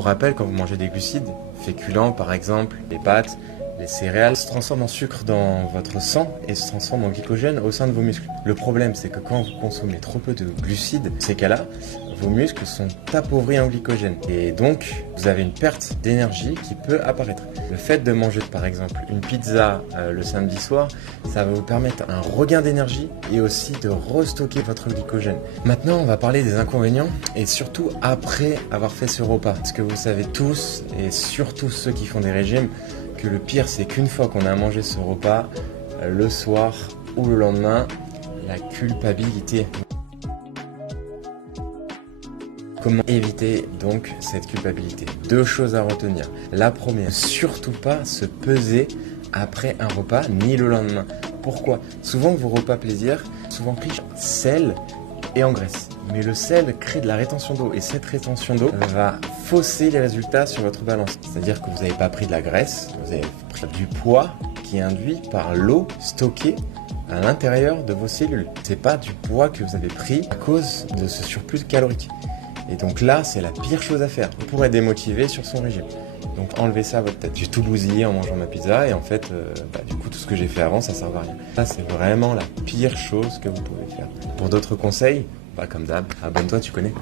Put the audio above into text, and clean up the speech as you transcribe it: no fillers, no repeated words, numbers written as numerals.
Pour rappel, quand vous mangez des glucides, féculents par exemple, les pâtes, les céréales se transforment en sucre dans votre sang et se transforment en glycogène au sein de vos muscles. Le problème, c'est que quand vous consommez trop peu de glucides, ces cas-là, vos muscles sont appauvris en glycogène. Et donc, vous avez une perte d'énergie qui peut apparaître. Le fait de manger, par exemple, une pizza le samedi soir, ça va vous permettre un regain d'énergie et aussi de restocker votre glycogène. Maintenant, on va parler des inconvénients et surtout après avoir fait ce repas. Parce que vous savez tous, et surtout ceux qui font des régimes, que le pire, c'est qu'une fois qu'on a mangé ce repas, le soir ou le lendemain, la culpabilité. Comment éviter donc cette culpabilité? Deux choses à retenir. La première, surtout pas se peser après un repas ni le lendemain. Pourquoi? Souvent vos repas plaisir, souvent riches en sel et en graisse. Mais le sel crée de la rétention d'eau et cette rétention d'eau va fausser les résultats sur votre balance. C'est-à-dire que vous n'avez pas pris de la graisse, vous avez pris du poids qui est induit par l'eau stockée à l'intérieur de vos cellules. C'est pas du poids que vous avez pris à cause de ce surplus calorique. Et donc là, c'est la pire chose à faire. On pourrait démotiver sur son régime. Donc enlevez ça à votre tête. J'ai tout bousillé en mangeant ma pizza et en fait, du coup, tout ce que j'ai fait avant, ça sert à rien. Ça, c'est vraiment la pire chose que vous pouvez faire. Pour d'autres conseils, comme d'hab, abonne-toi, tu connais.